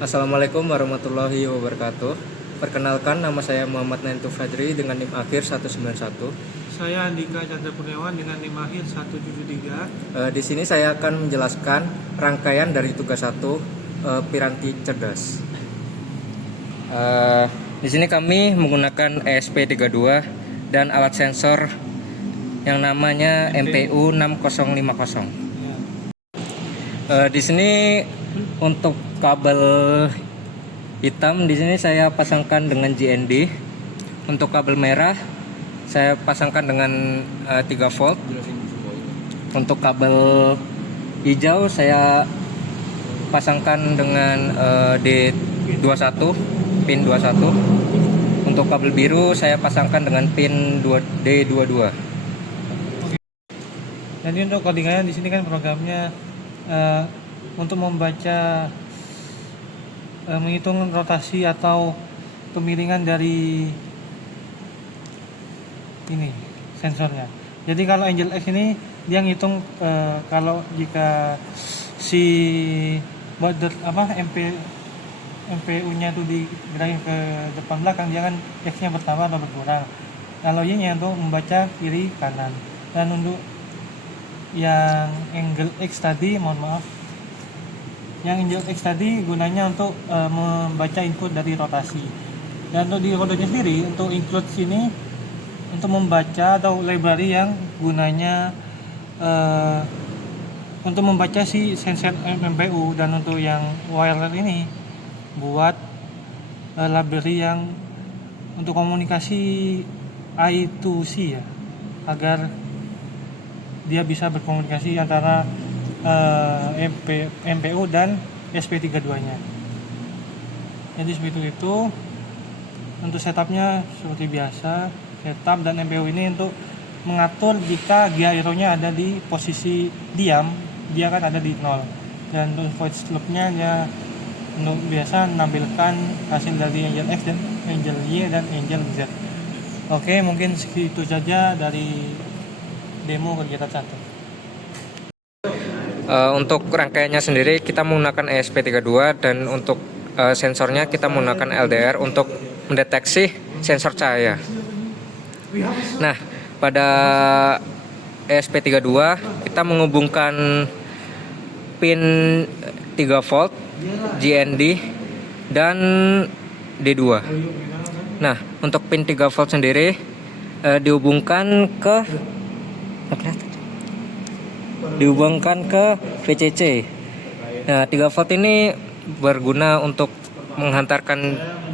Assalamualaikum warahmatullahi wabarakatuh. Perkenalkan, nama saya Muhammad Naintu Fadri dengan NIM akhir 191. Saya Andika Chandra Kurniawan dengan NIM akhir 173. Di sini saya akan menjelaskan rangkaian dari tugas 1 piranti cerdas. Di sini kami menggunakan ESP32 dan alat sensor yang namanya MPU 6050. Di sini untuk kabel hitam di sini saya pasangkan dengan JND. Untuk kabel merah saya pasangkan dengan 3 volt. Untuk kabel hijau saya pasangkan dengan D21, pin 21. Untuk kabel biru saya pasangkan dengan pin D22. Jadi untuk codingannya di sini kan programnya untuk membaca menghitung rotasi atau kemiringan dari ini sensornya. Jadi kalau Angel X ini dia ngitung kalau jika si border MPU-nya itu digerakin ke depan belakang, dia kan X-nya bertambah atau berkurang. Kalau Y-nya untuk membaca kiri kanan. Dan untuk yang Angel X tadi, yang Angel X tadi gunanya untuk membaca input dari rotasi. Dan untuk di kodenya sendiri, untuk include sini untuk membaca atau library yang gunanya untuk membaca si sensor MPU, dan untuk yang wireless ini buat library yang untuk komunikasi I2C ya, agar dia bisa berkomunikasi antara MPU dan SP32-nya. Jadi seperti itu. Untuk setupnya seperti biasa, setup dan MPU ini untuk mengatur jika gyro-nya ada di posisi diam, dia kan ada di 0. Dan untuk voice loop-nya dia untuk biasa menampilkan hasil dari Angel X dan Angel Y dan Angel Z. Oke, mungkin segitu saja dari demo kegiatan 1. Untuk rangkaiannya sendiri kita menggunakan ESP32 dan untuk sensornya kita menggunakan LDR untuk mendeteksi sensor cahaya. Nah, pada ESP32 kita menghubungkan pin 3 volt JND dan D2. Nah, untuk pin 3 volt sendiri dihubungkan ke VCC. Nah, 3 volt ini berguna untuk menghantarkan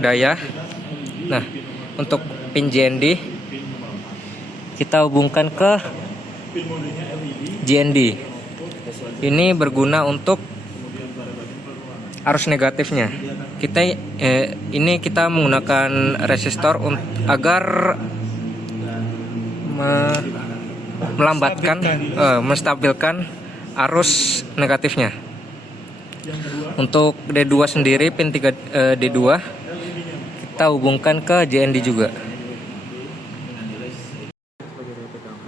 daya. Nah, untuk pin JND kita hubungkan ke JND. Ini berguna untuk arus negatifnya. Kita menggunakan resistor agar melambatkan, menstabilkan arus negatifnya. Untuk D2 sendiri, pin 3 D2 kita hubungkan ke JND juga.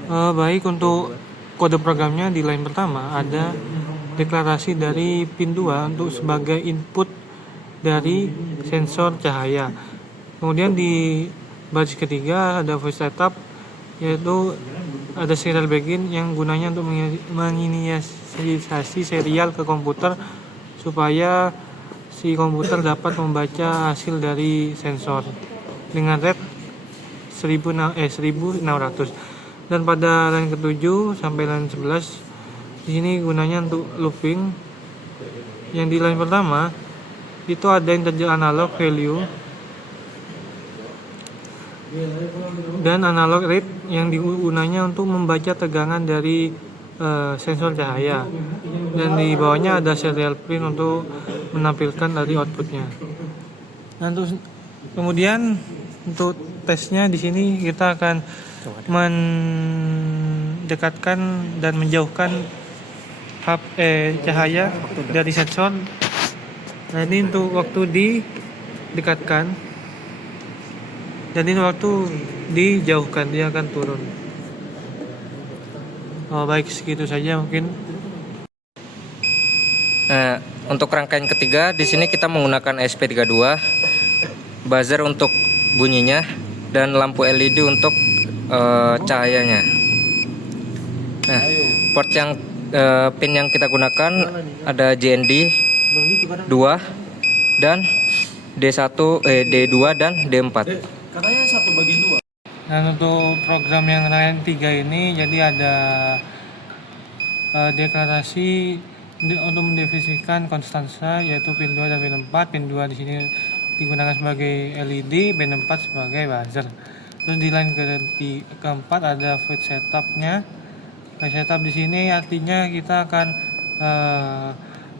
Baik, untuk kode programnya di line pertama ada deklarasi dari pin 2 untuk sebagai input dari sensor cahaya. Kemudian di baris ketiga ada voice setup, yaitu ada serial begin yang gunanya untuk menginisiasi serial ke komputer supaya si komputer dapat membaca hasil dari sensor dengan rate 1600. Dan pada line ke-7 sampai line 11 di sini gunanya untuk looping. Yang di line pertama itu ada integer analog value dan analog rate yang digunakan untuk membaca tegangan dari sensor cahaya, dan di bawahnya ada serial print untuk menampilkan dari outputnya. Nah, kemudian untuk tesnya di sini kita akan mendekatkan dan menjauhkan cahaya dari sensor. Nah, ini untuk waktu didekatkan, dan ini waktu dijauhkan dia akan turun. Baik, segitu saja mungkin. Untuk rangkaian ketiga di sini kita menggunakan ESP32, buzzer untuk bunyinya dan lampu LED untuk cahayanya. Nah, port yang pin yang kita gunakan ada JND 2 dan D2 dan D4. Katanya satu bagi dua. Dan untuk program yang rangkaian 3 ini jadi ada deklarasi untuk mendefinisikan konstansa yaitu pin 2 dan pin 4. Pin 2 di sini digunakan sebagai LED, pin 4 sebagai buzzer. Terus di line keempat ada void setupnya. Void setup di sini artinya kita akan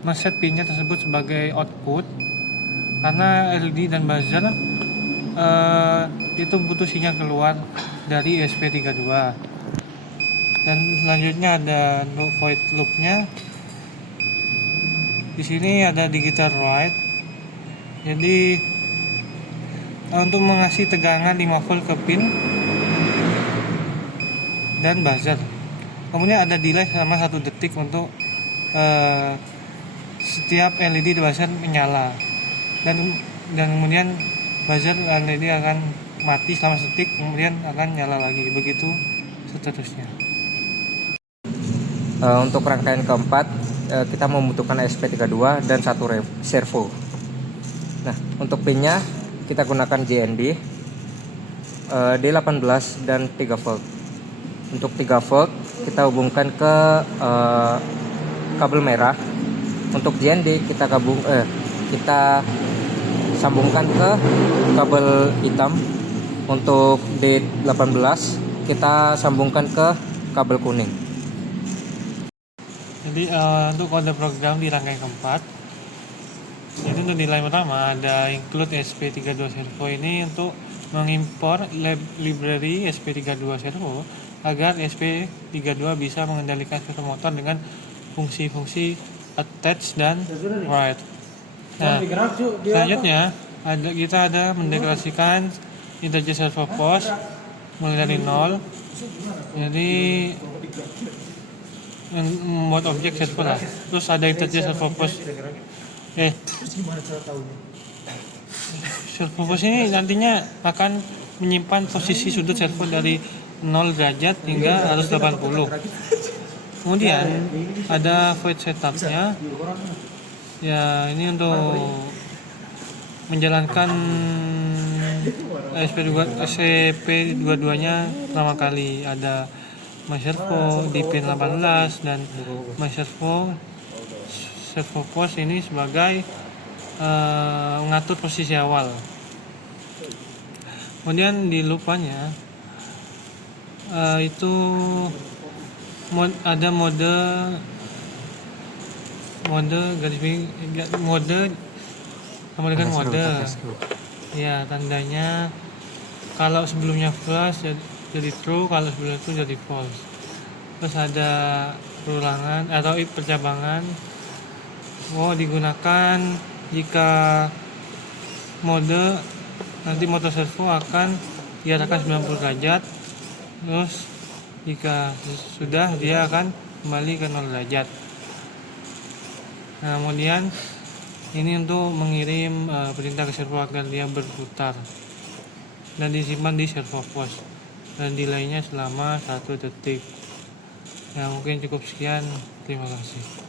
men-set pinnya tersebut sebagai output karena LED dan buzzer itu butuh sinyal keluar dari ESP32. Dan selanjutnya ada void loopnya. Di sini ada digital write. Jadi untuk mengasih tegangan 5 volt ke pin dan buzzer. Kemudian ada delay selama 1 detik untuk setiap LED di buzzer menyala. Dan kemudian buzzer LED akan mati selama sedetik, kemudian akan nyala lagi. Begitu seterusnya. Untuk rangkaian keempat kita membutuhkan ESP32 dan satu servo. Nah, untuk pinnya kita gunakan JNB D18 dan 3 volt. Untuk 3 volt kita hubungkan ke kabel merah. Untuk JND kita sambungkan ke kabel hitam. Untuk D18 kita sambungkan ke kabel kuning. Jadi untuk kode program di rangkaian keempat, itu untuk nilai pertama ada include ESP32 servo ini untuk mengimpor library ESP32 servo agar ESP32 bisa mengendalikan servo motor dengan fungsi-fungsi attach dan write. Nah, selanjutnya kita ada mendeklarasikan integer servo post mulai dari 0. Jadi membuat objek servo lah. Terus ada integer servo post. Servo post ini nantinya akan menyimpan posisi sudut servo dari 0 derajat hingga 180. Kemudian ada void setupnya. Ya, ini untuk menjalankan ESP22-nya pertama kali. Ada my servo di pin 18 dan my servo post ini sebagai mengatur posisi awal. Kemudian di loopnya itu ada mode sama dengan mode. Ya, tandanya kalau sebelumnya flash jadi true, kalau sebelum itu jadi false. Terus ada perulangan atau percabangan. Digunakan jika mode nanti motor servo akan diarahkan 90 derajat. Terus jika sudah dia akan kembali ke 0 derajat. Nah, kemudian ini untuk mengirim perintah ke servo agar dia berputar dan disimpan di servo post dan delaynya selama 1 detik. Ya, mungkin cukup sekian. Terima kasih.